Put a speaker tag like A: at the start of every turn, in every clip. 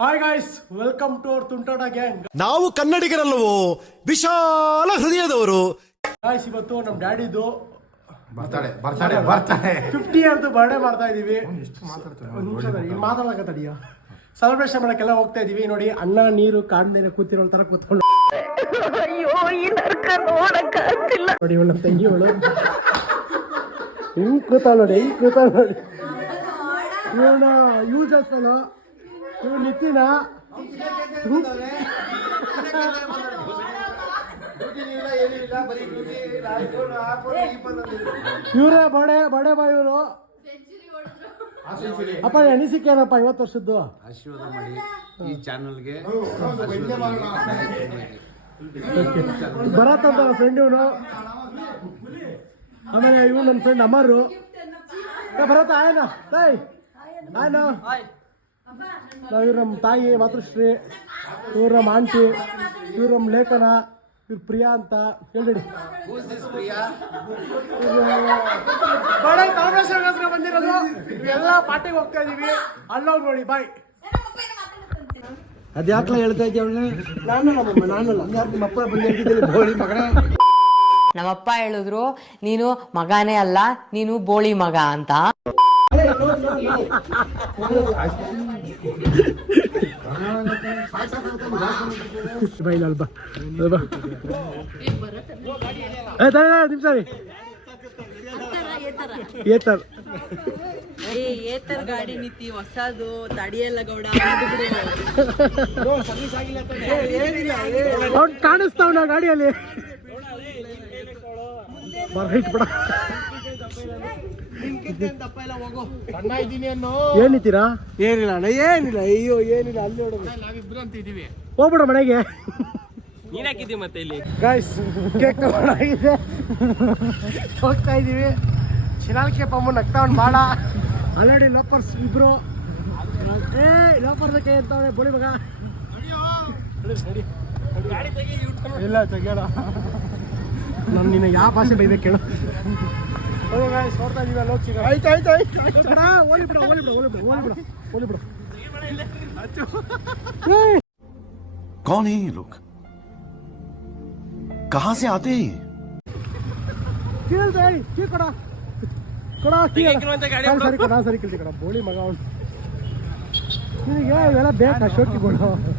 A: Hi guys welcome to our ತುಂಟಾಟ gang
B: ನಾವು ಕನ್ನಡಿಗರಲ್ಲವೋ ವಿಶಾಲ ಹೃದಯದವರು.
A: ಗಾಯ್ಸ್ ಇವತ್ತು ನಮ್ಮ ಡ್ಯಾಡಿದು
C: ಬರ್ತಾಳೆ ಬರ್ತಾಳೆ ಬರ್ತಾಳೆ.
A: ಫಿಫ್ಟಿ ಅಂತ ಬರ್ಡೇ ಮಾಡ್ತಾ ಇದೀವಿ. ಎಷ್ಟು ಮಾತಾಡ್ತಾರೆ ಮಾತಾಡಕ ತಡಿಯ ಸೆಲೆಬ್ರೇಷನ್ ಮಾಡಕ್ಕೆಲ್ಲ ಹೋಗ್ತಾ ಇದೀವಿ. ನೋಡಿ ಅಣ್ಣ ನೀರು ಕಾಡ್ಮೇಲೆ ಕೂತಿರೋ ತರ ಕೂತ್ಕೊಂಡು.
D: ಅಯ್ಯೋ ಈ ನರ್ಕ ನೋಡಕ್ಕಾಗ್ತಿಲ್ಲ
A: ನೋಡಿ ಇವಳು ನಮ್ಮ ತಂಗಿ ಇವಳು ಹಿಂಗ್ ಕೂತಾಳ ನೋಡಿ ಹಿಂಗ್ ಕೂತಾಳ ನೋಡಿ. ಇವಳ ಯೂಸ್ ಅಸಲು ಇವ್ ನಿತಿನ ಇವರೇ ಬಡೆ ಬಡೆ ಬಾ ಇವರು ಅಪ್ಪ ಅನಿಸಿಕೆ ಏನಪ್ಪ ಐವತ್ತು ವರ್ಷದ್ದು?
C: ಆಶೀರ್ವಾದ ಮಾಡಿ ಈ ಚಾನಲ್ಗೆ
A: ಭರತ್ ಅಂತ ನನ್ನ ಫ್ರೆಂಡ್ ಇವನು. ಆಮೇಲೆ ಇವ್ನು ನನ್ನ ಫ್ರೆಂಡ್ ಅಮರು. ಬರತ್ತ ಆಯ್ನಾ ಆಯನ ತಾಯ್ ಆಯ್ನ ನಾವು ಇವ್ರು ನಮ್ಮ ತಾಯಿ ಮಾತೃಶ್ರೀ ಇವ್ರು ನಮ್ಮ ಆಂಟಿ ಇವ್ರು ನಮ್ಮ ಲೇಖನ ಇವ್ರು ಪ್ರಿಯಾ ಅಂತ ಹೇಳಿ ಬಡ ಕಾಂಗ್ರೆಸ್ಗೋಸ್ಕರ ಬಂದಿರೋದು. ಎಲ್ಲ ಪಾರ್ಟಿಗೆ ಹೋಗ್ತಾ ಇದೀವಿ. ಅಲ್ಲೋಗಿ ನೋಡಿ ಬಾಯ್.
E: ಅದ್ಯಾಕ್ಲ ಹೇಳ್ತಾ ಇದ್ದೀಯ ಅವಳನ್ನ?
A: ನಾನು ನಮ್ಮಮ್ಮ ನಾನಲ್ಲ.
E: ಯಾರು ನಿಮ್ಮ ಅಪ್ಪ ಬಂದು ಹೇಳ್ತಿದ್ದೀರಿ ಬೋಳಿ ಮಗನೇ?
F: ನಮ್ಮಪ್ಪ ಹೇಳಿದ್ರು ನೀನು ಮಗನೇ ಅಲ್ಲ ನೀನು ಬೋಳಿ ಮಗ ಅಂತ.
A: ಬಾ ಇಲ್ಲ ಅಲ್ಲಿ ಬಾ ಅಲ್ಲಿ ಬಾ ಏ ತಡಿ ನಿಮಿಷ ರೀ ಏತರ್
G: ಏ ಗಾಡಿ ನಿಂತಿ ಹೊಸದು ತಡಿಯಲ್ಲ ಗೌಡ
A: ಅವ್ನು ಗಾಡಿಯಲ್ಲಿ ಬಿಡ ಏನಿತ್ತೀರಾ
E: ಏನಿಲ್ಲ ಅಣ್ಣ ಏನಿಲ್ಲ ಅಯ್ಯೋ ಏನಿಲ್ಲ ಅಲ್ಲಿ ನೋಡೋದು
A: ಹೋಗ್ಬಿಡ ಮನೆಗೆ. ಗಾಯ್ಸ್ ಕೇಕ್ ಆಗಿದೆ ಹೋಗ್ತಾ ಇದೀವಿ. ಶಿಲಾಲ್ಕೆ ಪಮ್ಮ ನಗ್ತಾವನ್ ಮಾಡ ಆಲ್ರೆಡಿ ಲೋಪರ್ಸ್ ಇಬ್ರು. ಏ ಕೈ ಅಂತವಳೆ ಬೋಳಿ ಮಗ. ಇಲ್ಲ ತೆಗಿಯೋಣ ನಾನು ನಿನ್ನ ಯಾವ ಭಾಷೆ ಬೈಬೇಕು ಕೇಳು. ಓಕೆ ಗಾಯ್ಸ್ ನೋಡ್ತಾ ಇದೀವಿ ಅಲ್ಲಿ ಹೋಗ್ತೀವಿ ಆಯ್ತು ಆಯ್ತು ಆಯ್ತು ಓಲಿ ಬಿಡು ಓಲಿ ಬಿಡು ಓಲಿ ಬಿಡು ಓಲಿ ಬಿಡು ಓಲಿ ಬಿಡು
B: कौन है ये लोग कहां से आते हैं ये?
A: ಕೇಳ್ದೆ ಕೀ ಕೊಡ ಕೊಡ ಕೀ ನಾನು ಸರಿ ಕೊಡ ಸರಿ ಕೇಳ್ತಿ ಕೊಡ ಬೋಳಿ ಮಗ ಅವನು ನಿನಗೆ ಇವೆಲ್ಲ ಬೇಕಾ ಶೋಕಿಗಳು ಹೋದ್ರು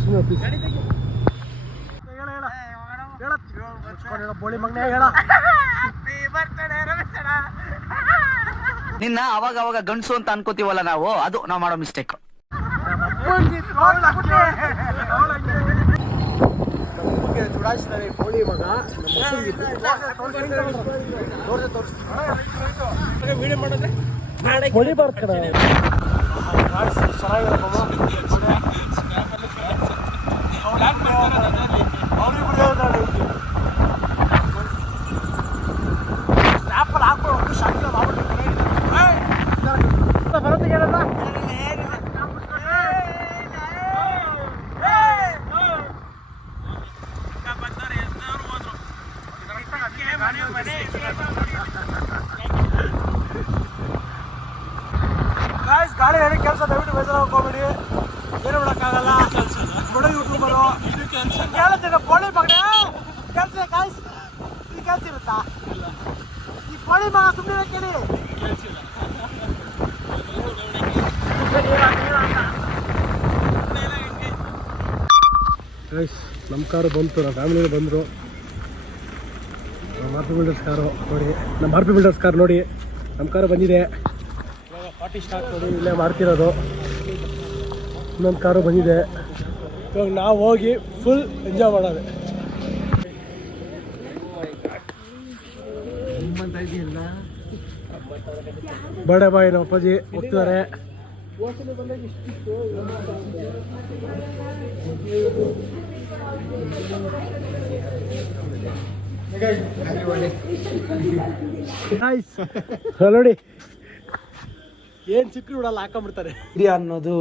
A: ಸುಮ್ನೆ please. ಹೇಳ, ಬೋಳಿ ಮಗನೇ ಹೇಳ.
H: ನಿನ್ನ ಅವಾಗ ಅವಾಗ ಗಂಡಸು ಅಂತ ಅನ್ಕೋತೀವಲ್ಲ ನಾವು ಅದು ನಾವು ಮಾಡೋ ಮಿಸ್ಟೇಕ್
A: ಚುಡಾಯಿಸಿದ್ದಾರೆ ಕೋಳಿ ಬೋಳಿ ಮಗ ನಮ್ಮ ಕೋಳಿ ಬೋಳಿ ಬರ್ತಾರೆ ಗಾಡಿ ಹೇಳಿ ಕೆಲಸ ದಯವಿಟ್ಟು ಬೇಸರ ಹೋಗ್ಬೇಡಿ. ಏನು ಮಾಡೋಕ್ಕಾಗಲ್ಲ ಬಡ ಯೂಟ್ಯೂಬರು. ಕೇಳುತ್ತೀರ ಪೋಳಿ ಮಗನೇ. ಕೆಲಸ ಕಾಯಿಸ್ ಈ ಕೆಲಸ ಇರುತ್ತಾ? ಈ ಪೋಳಿ ಮಗ ಸುಮ್ಮನೆ ಕೇಳಿ. ನಮ್ಮ ಕಾರು ಬಂತು, ನಮ್ಮ ಫ್ಯಾಮಿಲಿ ಬಂದರು. ನಮ್ಮ ಆರ್ಪಿ ಬಿಲ್ಡರ್ಸ್ ಕಾರು ನೋಡಿ. ನಮ್ಮ ಆರ್ಪಿ ಬಿಲ್ಡರ್ಸ್ ಕಾರ್ ನೋಡಿ. ನಮ್ಮ ಕಾರು ಬಂದಿದೆ. ಪಾರ್ಟಿ ಸ್ಟಾರ್ಟ್ ನೋಡಿ ಇಲ್ಲೇ ಮಾಡ್ತಿರೋದು. ಇನ್ನೊಂದು ಕಾರು ಬಂದಿದೆ. ಇವಾಗ ನಾವು ಹೋಗಿ ಫುಲ್ ಎಂಜಾಯ್ ಮಾಡೋದು. ಬಡ ಬಾಯ್ ನಮ್ಮ ಅಪ್ಪಾಜಿ ಹೋಗ್ತಿದ್ದಾರೆ. ನೋಡಿ. ಏನ್ ಚಿಕ್ಕ ಬಿಡಲ್ಲ ಹಾಕೊಂಡ್ಬಿಡ್ತಾರೆ
E: ಇಂಡಿಯಾ ಅನ್ನೋದು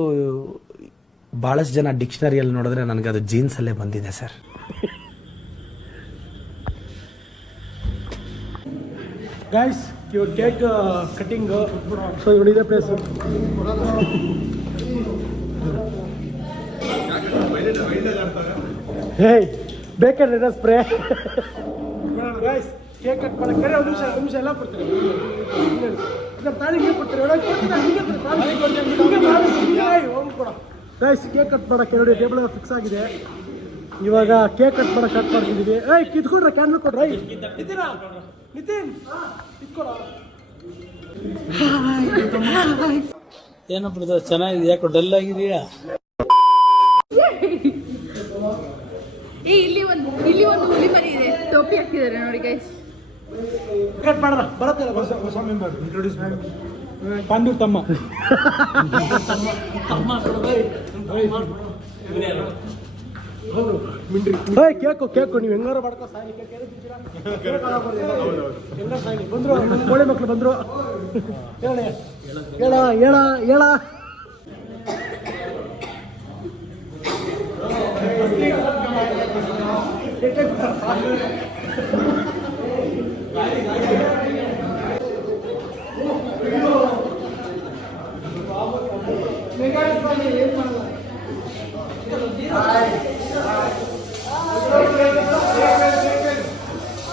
E: ಬಹಳಷ್ಟು ಜನ ಡಿಕ್ಷನರಿಯಲ್ಲಿ ನೋಡಿದ್ರೆ ನನಗೆ ಅದು ಜೀನ್ಸ್ ಅಲ್ಲೇ ಬಂದಿದೆ ಸರ್
A: ಗೈಸ್ ಇವಾಗ ಕೇಕ್ ಕಟಿಂಗ್ ಸೊ ಇವಳಿದೆ ಪ್ಲೇಸ್ ಹೇಯ್ ಬೇಕಾದ್ರೆ ಸ್ಪ್ರೇ ಗೈಸ್ ಕೇಕ್ ಕಟ್ ಮಾಡಕ್ಕೆ ಒಂದು ನಿಮಿಷ ಒಂದು ನಿಮಿಷ ಎಲ್ಲ ಕೊಡ್ತಾರೆ ನಮ್ಮ ಕೊಟ್ಟರೆ ಗೈಸ್ ಕೇಕ್ ಕಟ್ ಮಾಡಕ್ಕೆ ನೋಡಿ ಟೇಬಲ್ ಫಿಕ್ಸ್ ಆಗಿದೆ. ಇವಾಗ ಕೇಕ್ ಕಟ್ ಮಾಡೋಕೆ ಕಟ್ ಮಾಡ್ತಿದೀವಿ ಏಯ್ ಕಿತ್ಕೊಡ್ರ ಕ್ಯಾನ್ ಕೊಡ್ರ. ನಿತಿನ
E: ಏನಪ್ಪ ಬ್ರದರ್ ಚೆನ್ನಾಗಿದೆ ಯಾಕೋ ಡಲ್ ಆಗಿದೆಯಾ?
G: ಏ ಇಲ್ಲಿ ಒಂದು ಇಲ್ಲಿ ಒಂದು ಹುಲಿ ಮರಿ ಇದೆ. ಟೋಪಿ ಹಾಕಿದ್ದಾರೆ ನೋಡಿ ಗೈಸ್
A: ಕಟ್ ಮಾಡ್ರ ಬರತ್ತೆ ಹೊಸ ಹೊಸ ಮೆಂಬರ್ ಇಂಟ್ರೊಡ್ಯೂಸ್ ಮಾಡಿ. ಪಾಂಡು ತಮ್ಮ. ಏಯ್ ಕೇಕು ಕೇಕು ನೀವು ಹೆಂಗಾರು ಮಾಡ್ಕೋ ಸಾಯಿ ಕೇಕ್ ಸಾಯ್ಲಿ. ಬಂದ್ರು ಕೋಳಿ ಮಕ್ಳು ಬಂದ್ರು. ಹೇಳ ಹೇಳ ಹೇಳ. ಹೇಳ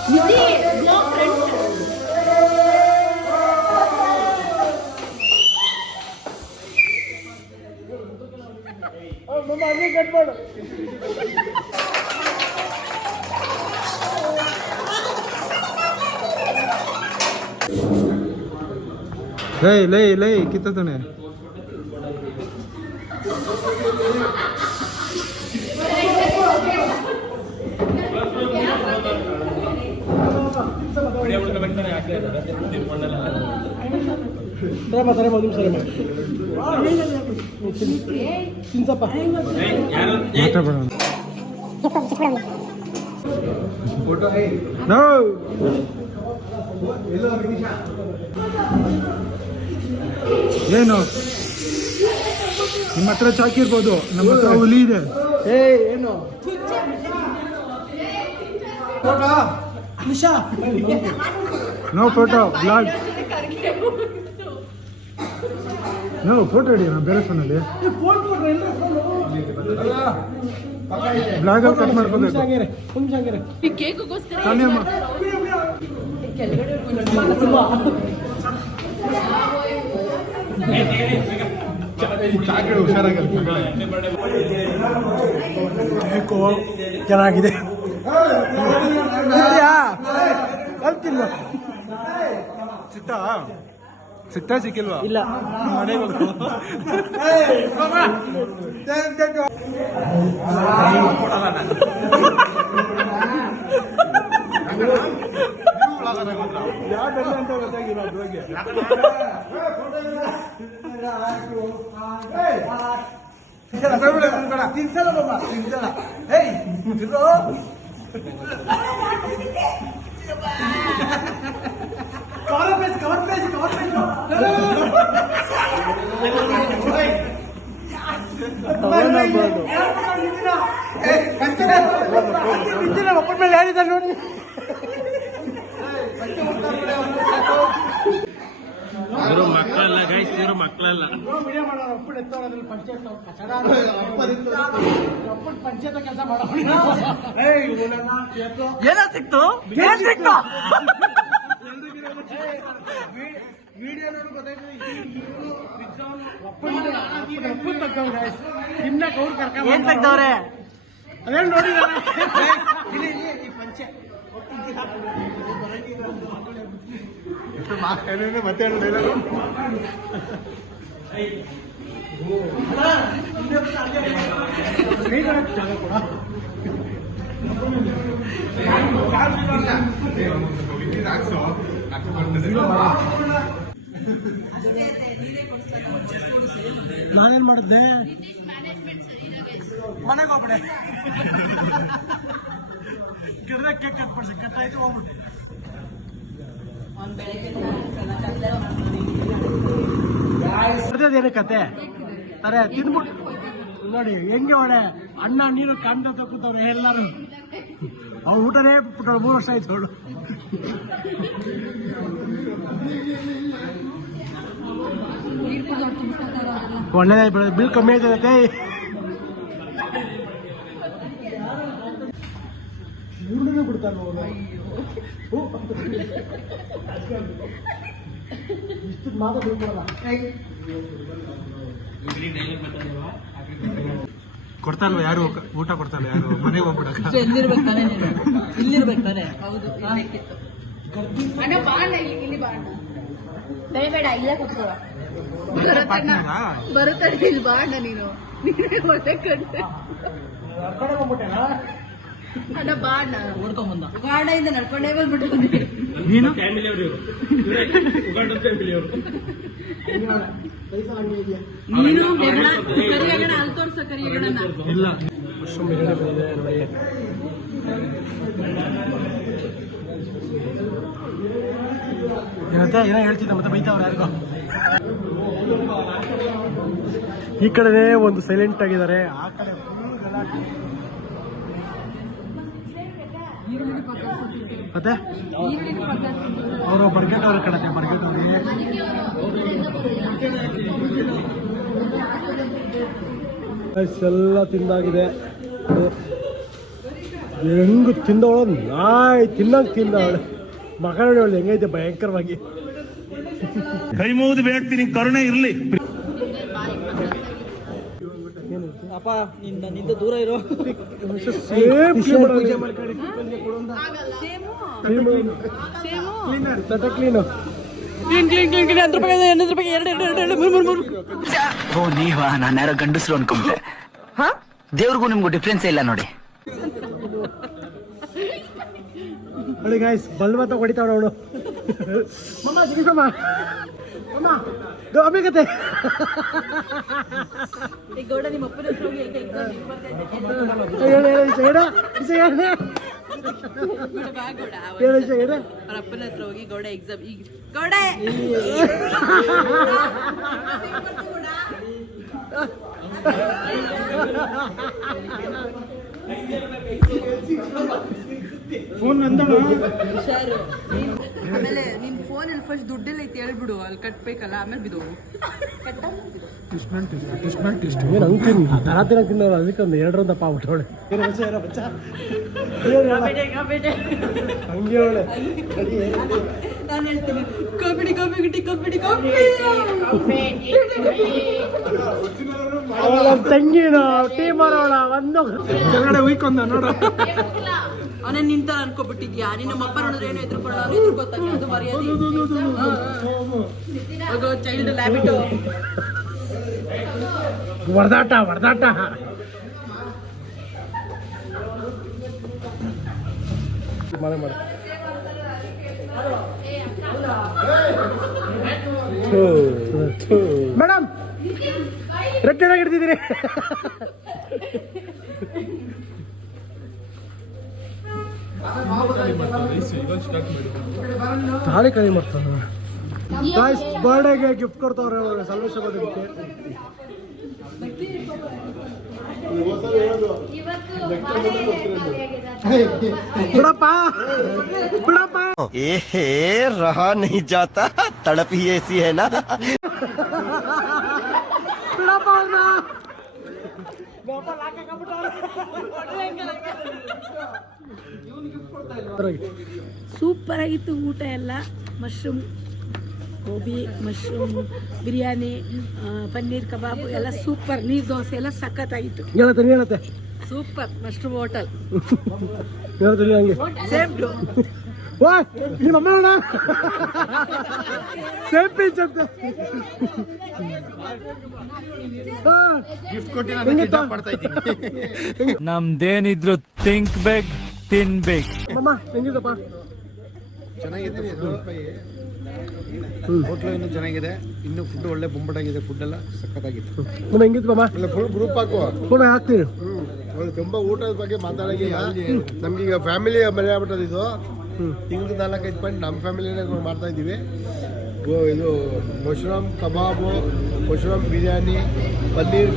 A: ನಮ್ಮ
I: ಲೈ ಲೈ ಲೈ ಕಿತ್ತತಾನೆ.
A: ತರಮ್ಮ ತರಮ್ಮ ಒಂದು ನಿಮಿಷ ತಿನ್ಸಪ್ಪ
I: ನೋ ಏನು? ನಿಮ್ಮ ಹತ್ರ ಚಾಕಿ ಇರ್ಬೋದು. ನಮ್ಮ ಹತ್ರ ಹುಲಿ ಇದೆ.
A: ಏ ಏನು? Photo? Nisha
I: no photo blog. No photo ಇಡಿ ನಾನು ಬೇರೆ ಫೋನಲ್ಲಿ ಬ್ಲಾಗ್ ಕಟ್ ಮಾಡ್ಕೋಬೇಕು.
A: ಒಂದು ಚೆನ್ನಾಗಿದೆ
G: ಈ ಕೇಕ್ಗೋಸ್ಕರ
I: ತಾನೇ ಅಮ್ಮ
A: ಕೇಕು ಚೆನ್ನಾಗಿದೆ ಇದೆಯಾ? ಕಲ್ತಿಲ್ಲ
I: ಸಿಕ್ತಾ ಸಿಕ್ತಾ ಸಿಕ್ಕಿಲ್ವಾ
A: ಇಲ್ಲ ತಿನ್ಸಲ್ಲ. ಬಾಬಾ ತಿನ್ಸಲ್ಲ. ಏಯ್ ಇರೋ cover page cover page cover page ಒಬ್ಬರ ಮೇಲೆ ಯಾರಿದ್ದಾರೆ ನೋಡಿ?
E: ಇವರು ಮಕ್ಕಳಲ್ಲ ಗೈಸ್ ಇವರು ಮಕ್ಕಳಲ್ಲ.
H: ಏನೋ ಸಿಕ್ತು? ಏನ್ ಸಿಕ್ತು. ಏನ್ ತೆಗ್ದವ್ರೆ?
A: ಅದೇನ್ ನೋಡಿ ಇಲ್ಲಿ ಇಲ್ಲಿ ಈ ಪಂಚೆ
I: ಮತ್ತೆ
A: ಜಾಗ ಕೊಡ ನಾನೇನ್ ಮಾಡಿದ್ದೆ ಮನೆಗೆ ಹೋಗ್ಬಿಡೆ ಗಿಡದ ಕೇಕ್ ಕಟ್ ಮಾಡ್ಸಿ ಕಟ್ ಆಯ್ತು ಹೋಗ್ಬಿಟ್ಟೆ ಬರ್ದದೇನು ಕತೆ? ಅರೆ ತಿಂದ್ಬಿಟ್ಟು ನೋಡಿ ಹೆಂಗೆ ಒಳ್ಳೆ ಅಣ್ಣ ನೀರು ಕಂಡ ತಕ್ಕಂತವ್ರೆ ಎಲ್ಲರೂ. ಅವ್ರು ಊಟನೇ ಬಿಟ್ಬಿಟ್ಟವ್ರು ಮೂರು ವರ್ಷ ಆಯ್ತು ಅವಳು. ಒಳ್ಳೇದಾಯ್ತು ಬಿಲ್ ಕಮ್ಮಿ ಆಯ್ತದೆ ಮೂರನೇ ಬಿಡ್ತಾನೆ ಇಷ್ಟು ಮಾತ್ರ ಕೊಡ್ತಾಲ್ವ ಯಾರು? ಊಟ ಕೊಡ್ತಾನೆ ಯಾರು? ಮನೆ ಹೋಗ್ಬಿಡಕ
G: ಅಣ್ಣ ಬಾ ಅಣ್ಣ ಇಲ್ಲಿ ಇಲ್ಲಿ ಬಾ ಅಣ್ಣ. ಬೇಡ ಇಲ್ಲೇ ಬರುತ್ತಣ್ಣ. ಬರುತ್ತಣ್ಣ. ಇಲ್ಲಿ ಬಾ ಅಣ್ಣ ನೀನು. ನೀನೇ ಒಳ್ಳೆ ಕಡೆ ಅಣ್ಣ ಬಾ ಅಣ್ಣ. ಗಾಡಿಯಿಂದ ನಡ್ಕೊಂಡೇ ಬಂದ್ಬಿಟ್ಟು
A: ನೀನು?
G: ನೀನು ಕರಿಯಗಣ ಅಲ್ಲಿ ತೋರ್ಸ ಕರಿಯಗಣನ.
A: ಇಲ್ಲ. ಮಶ್ರೂಮ್ ಬಿರಿಯಾನಿ ಬಂದಿದೆ ನೋಡಿ ಏನಂತೆ ಏನೋ ಹೇಳ್ತಿದ್ದ ಮತ್ತೆ ಬೈತಾವ್ರು ಯಾರಿಗೋ? ಈ ಕಡೆನೇ ಒಂದು ಸೈಲೆಂಟ್ ಆಗಿದ್ದಾರೆ. ಆ ಕಡೆ ಫುಲ್ ಗಲಾಟೆ. ಮತ್ತೆ? ಅವರು ಬರ್ಗೆಟ್ ಅವ್ರ ಕಣತೆ ಬರ್ಗೆಟ್ ಅವ್ರಿಗೆ Guys, ಎಲ್ಲ ತಿಂದಾಗಿದೆ. ಹೆಂಗ್ ತಿಂದವಳು? ನಾಯಿ ತಿನ್ನಂಗೆ ತಿಂದವಳು. ಮಗಳ ಹೆಂಗೈತೆ ಭಯಂಕರವಾಗಿ.
B: ಕೈ ಮುಗಿದು ಬೇಡ್ತೀನಿ ಕರುಣೆ ಇರ್ಲಿ.
A: ಅಪ್ಪ ನಿನ್ನ ನಿಂದ ದೂರ ಇರೋ. Same clean clean clean clean clean ಹತ್ತು ರೂಪಾಯಿ ಹನ್ನೊಂದು ರೂಪಾಯಿ ಎರಡು ಎರಡು ಎರಡು ಎರಡು ಮೂರು ಮೂರು ಮೂರು.
H: ಓ ನೀವಾ ನಾನು ಯಾರೋ ಗಂಡಸ್ರು ಅನ್ಕೊಂಡೆ ದೇವ್ರಿಗೂ ನಿಮ್ಗೂ ಡಿಫ್ರೆನ್ಸ್ ಇಲ್ಲ ನೋಡಿ.
A: ನೋಡಿ ಗಾಯ್ಸ್ ಬಲ್ವತ್ತ ಹೊಡಿತಾವ ಅವಳು. ಮಮ್ಮ ಜಿಗಿಸಮ್ಮ ಮಮ್ಮ ಇದು ಅಭಿಗತೆ
G: ಗೌಡ ನಿಮ್ಮ ಅಪ್ಪನ ಹತ್ರ ಹೋಗಿ ಈಗ exam ಬರ್ತೈತೆ.
A: ಹೇಳು ಹೇಳು ಈಚೆ ಹೇಳು ಈಚೆ ಹೇಳು
G: ಬಾ ಗೌಡ
A: ಹೇಳು ಈಚೆ ಹೇಳು
G: ಅವ್ರ ಅಪ್ಪನ ಹತ್ರ ಹೋಗಿ ಗೌಡ ಎಕ್ಸಾಮ್ ಈಗ ಗೌಡ
A: ಫೋನ್ ನಂದಣ
G: ಆಮೇಲೆ ನಿನ್ ಅಲ್ಲಿ ಫಸ್ಟ್ ದುಡ್ಡೆಲ್ಲ ಐತಿ ಹೇಳ್ಬಿಡು ಅಲ್ಲಿ ಕಟ್ಬೇಕಲ್ಲ ಆಮೇಲೆ
A: ಅದಕ್ಕೆ ಒಂದು ದಪ್ಪ ಆಗ್ಬಿಟ್ಟವಳೆ ಹಂಗೆ ಅವಳೆ.
G: ನಾನು ಹೇಳ್ತೀನಿ. ಕಬಡ್ಡಿ ಕಬಡ್ಡಿ ಗಿಟ್ಟಿ ಕಬಡ್ಡಿ ಕಬಡ್ಡಿ
A: ಅವಳ ತಂಗಿನ ಟೀಮ್ ಅವಳ ಒಂದು ಉಯ್ಕೊಂಡ ನೋಡು.
G: ಅವನೇ ನಿಂತಾರ ಅನ್ಕೋಬಿಟ್ಟಿದ್ಯಾ? ನೀನ್ ನಮ್ಮ ಅಪ್ಪ ನೋಡಿದ್ರೆ ಏನೋ ಎದ್ರುಕೊಳ್ಳೋ ಎದ್ರುಕೊತಾನೆ ಅದು ಮರ್ಯಾದೆ. ಹೋಗೋ ಚೈಲ್ಡ್ ಲ್ಯಾಬಿಟ್
A: ಹೊಡೆದಾಟ ಹೊಡೆದಾಟ ಮಾಡ ಮೇಡಮ್ ಹಿಡ್ದಿದ್ದೀರಿ ತಾಳಿ ಕೈ ಮಾಡ್ತಾನೆ ಗಾಯ್ಸ್ ಬರ್ಡೇಗೆ ಗಿಫ್ಟ್ ಕೊಡ್ತಾವ್ರೆ ಅವ್ರಿಗೆ ಸಲ್ವೇಶ ಮಾಡೋದಕ್ಕೆ ಬಿಡಪ್ಪ ಬಿಡಪ್ಪ
B: ಏ ರಹಾ नहीं जाता तड़प ही ऐसी है ना
A: ಬಿಡಪ್ಪ ಅವ್ರನ್ನ
J: ಸೂಪರ್ ಆಗಿತ್ತು ಊಟ ಎಲ್ಲ. Mushroom gobi mushroom biryani paneer kebab ಎಲ್ಲ ಸೂಪರ್. ನೀರ್ ದೋಸೆ ಎಲ್ಲ ಸಖತ್ತಾಗಿತ್ತು.
A: Super mushroom
J: hotel same
A: to ನಿಮ್ಮ ಅಮ್ಮ ಸೇಮ್ ಪೀಚ್ ಅಂತ.
E: ನಮ್ದೇನಿದ್ರು ಥಿಂಕ್ ಬೇಕ್ ತಿನ್ಬೇಕು.
A: ಮಮ್ಮ ಹೆಂಗಿದಪ್ಪ?
C: ಚೆನ್ನಾಗಿದೆ ಹೋಟ್ಲು ಇನ್ನೂ ಚೆನ್ನಾಗಿದೆ. ಇನ್ನು ಫುಡ್ ಒಳ್ಳೆ ಬೊಂಬಟಾಗಿದೆ. ಫುಡ್ ಎಲ್ಲ ಸಖತ್ತಾಗಿತ್ತು
A: ಮಮ್ಮ ಹೆಂಗಿತ್ತು ಮಮ್ಮ
C: ಇಲ್ಲ ಫುಲ್ ಗ್ರೂಪ್ ಹಾಕುವ.
A: ಮಮ್ಮ ಹಾಕ್ತೀನಿ
C: ಅವ್ರು ತುಂಬಾ ಊಟದ ಬಗ್ಗೆ ಮಾತಾಡೋಂಗಿಲ್ಲ. ನಮ್ಗೆ ಈಗ ಫ್ಯಾಮಿಲಿ ಮನೆ ಆಗ್ಬಿಟ್ಟದ ಇದು. ತಿಂಗಳು ನಾಲ್ಕೈದು ಪಾಯಿಂಟ್ ನಮ್ಮ ಫ್ಯಾಮಿಲಿನೇ ಮಾಡ್ತಾ ಇದ್ದೀವಿ. ಇದು mushroom kebab mushroom biryani paneer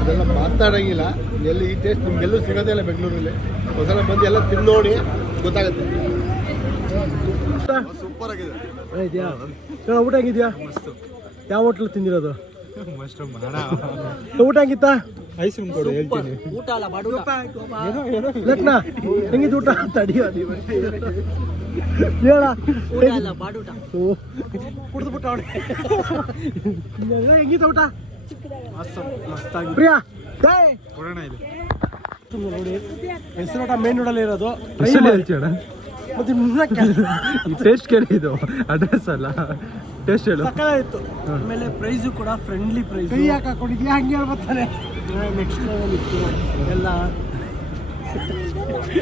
C: ಅದೆಲ್ಲ ಮಾತಾಡೋಂಗಿಲ್ಲ. ಎಲ್ಲಿ ಈ ಟೇಸ್ಟ್ ನಿಮಗೆಲ್ಲೂ ಸಿಗೋದೇ ಇಲ್ಲ ಬೆಂಗಳೂರಲ್ಲಿ. ಒಂದ್ಸಲ ಬಂದು ಎಲ್ಲ ತಿಂದು ನೋಡಿ ಗೊತ್ತಾಗುತ್ತೆ. ಸೂಪರ್ ಆಗಿದೆ.
A: ಇದೆಯಾ? ಊಟ ಆಗಿದೆಯಾ ಯಾವ ಹೋಟ್ಲ್ ತಿಂದಿರೋದು? ಊಟ ಹಂಗಿತ್ತಾ?
I: ಐಸ್ ಕ್ರೀಮ್ ಕೊಡು ಹೇಳ್ತೀನಿ.
A: ಲಕ್ನ ಹೆಂಗಿತ್ತು ಊಟ? ತಡಿಯೋ ಹೇಳ. ಕುಡ್ದು ಬಿಟ್ಟ ಅವಳೆ. ಹೆಂಗಿತ್ತು ಊಟ? ಪ್ರಿಯಾ!
I: ಕೊಡೋಣ ಇಲ್ಲಿ
A: ನೋಡಿ. ಹೆಸರೋಟ ಮೇನ್ ರೋಡಲ್ಲಿ ಇರೋದು.
I: ಹೆಸರು
A: ಮತ್ತೆ
I: ಈ ಟೇಸ್ಟ್ ಕೇಳಿ ಇದು. ಅಡ್ರೆಸ್ ಅಲ್ಲ. ಟೇಸ್ಟ್ ಹೇಳು.
A: ಸಕ್ಕತ್ತಾಗಿತ್ತು ಆಮೇಲೆ ಪ್ರೈಸು ಕೂಡ ಫ್ರೆಂಡ್ಲಿ ಪ್ರೈಸ್ ಕೈ ಯಾಕೆ ಹಾಕೊಂಡಿದ್ಯಾ? ಹಂಗೆ ಹೇಳ್ಬರ್ತಾನೆ ನೆಕ್ಸ್ಟ್ ಲೆವೆಲ್ ಇತ್ತು ಎಲ್ಲ.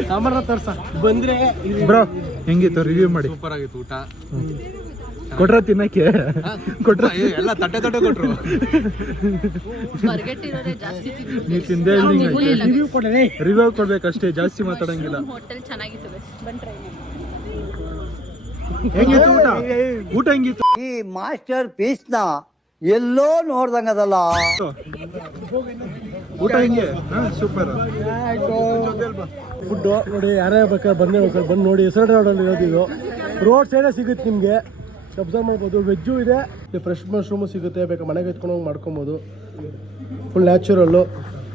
A: ಸಾಂಬಾರ ತೋರ್ಸ. ಬಂದ್ರೆ
I: ಬ್ರೋ ಹೆಂಗಿತ್ತು? ರಿವ್ಯೂ ಮಾಡಿ. ಸೂಪರ್ ಆಗಿತ್ತು ಊಟ. ಕೊಟ್ರ ತಿನ್ನಕ್ಕೆ. ಕೊಟ್ರ ಎಲ್ಲ ತಟ್ಟೆ ತಟ್ಟೆ ಕೊಟ್ರು. ನೀವ್ ತಿಂದೇ
A: ರಿವ್ಯೂ
I: ಕೊಡ್ಬೇಕಷ್ಟೇ ಜಾಸ್ತಿ ಮಾತಾಡಂಗಿಲ್ಲ.
G: ಹೋಟೆಲ್ ಚೆನ್ನಾಗಿತ್ತು
I: ಹೆಂಗಿತ್ತು ಊಟ? ಊಟ ಹೆಂಗಿತ್ತು?
H: ಈ ಮಾಸ್ಟರ್ ಪೀಸ್ನ ಎಲ್ಲೋ ನೋಡ್ದಂಗದಲ್ಲ.
I: ಊಟ ಹೆಂಗೆ? ಸೂಪರ್
A: ಫುಡ್ಡು ನೋಡಿ ಯಾರೇ ಬೇಕಾದ್ರೆ ಬಂದೇ ಬೇಕಾದ್ರೆ ಬಂದು ನೋಡಿ ಹೆಸರು ರೋಡಲ್ಲಿ ಇರೋದು ಇದು. ರೋಡ್ ಸೈಡೇ ಸಿಗುತ್ತೆ ನಿಮಗೆ. ಅಬ್ಸರ್ವ್ ಮಾಡ್ಬೋದು ವೆಜ್ಜು ಇದೆ. ಫ್ರೆಶ್ ಮಶ್ರೂಮು ಸಿಗುತ್ತೆ ಬೇಕು ಮನೆಗೆ ಎತ್ಕೊಂಡು ಹೋಗಿ ಮಾಡ್ಕೊಬೋದು. ಫುಲ್ ನ್ಯಾಚುರಲ್ಲು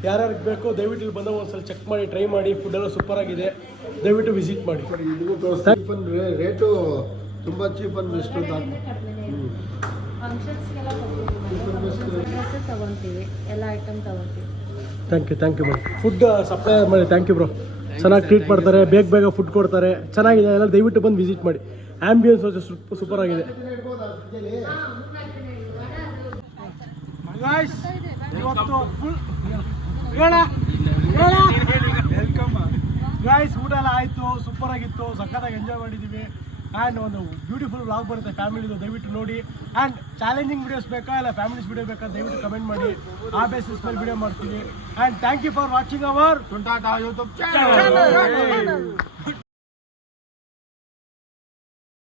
A: ಯಾರ್ಯಾರಿಗೆ ಬೇಕೋ ದಯವಿಟ್ಟು ಇಲ್ಲಿ ಬಂದಾಗ ಒಂದ್ಸಲ ಚೆಕ್ ಮಾಡಿ ಟ್ರೈ ಮಾಡಿ ಫುಡ್ ಎಲ್ಲ ಸೂಪರ್ ಆಗಿದೆ. ದಯವಿಟ್ಟು ವಿಸಿಟ್ ಮಾಡಿ.
C: ರೇಟು ತುಂಬ ಚೀಪ್ ಅಂಡ್ ಬೆಸ್ಟ್ ಅಂತ.
G: ತಗೊಂತೀವಿ ಎಲ್ಲ item ತಗೊಂತೀವಿ
A: thank you thank you madam food supply ಮಾಡಿ ಥ್ಯಾಂಕ್ ಯು ಬ್ರೋ ಚೆನ್ನಾಗಿ ಟ್ರೀಟ್ ಮಾಡ್ತಾರೆ ಬೇಗ ಬೇಗ ಫುಡ್ ಕೊಡ್ತಾರೆ. ಚೆನ್ನಾಗಿದೆ ಎಲ್ಲ ದಯವಿಟ್ಟು ಬಂದು ವಿಸಿಟ್ ಮಾಡಿ. ಆ್ಯಂಬಿಯನ್ಸ್ ಸೂಪರ್ ಆಗಿದೆ. ಇವತ್ತು ಫುಲ್ ಹೇಳ ಗಾಯ್ಸ್ ಊಟ ಎಲ್ಲ ಆಯಿತು ಸೂಪರ್ ಆಗಿತ್ತು ಸಖತ್ತಾಗಿ ಎಂಜಾಯ್ ಮಾಡಿದ್ದೀವಿ ಆ್ಯಂಡ್ ಒಂದು ಬ್ಯೂಟಿಫುಲ್ ವ್ಲಾಗ್ ಬರುತ್ತೆ ಫ್ಯಾಮಿಲಿದು ದಯವಿಟ್ಟು ನೋಡಿ. ಆ್ಯಂಡ್ ಚಾಲೆಂಜಿಂಗ್ ವೀಡಿಯೋಸ್ ಬೇಕಾ ಇಲ್ಲ ಫ್ಯಾಮಿಲೀಸ್ ವೀಡಿಯೋ ಬೇಕಾ ದಯವಿಟ್ಟು ಕಮೆಂಟ್ ಮಾಡಿ. ಆ ಬೇಸಿಸ್ ಮೇಲೆ ವೀಡಿಯೋ ಮಾಡ್ತೀವಿ. And thank you for watching our YouTube channel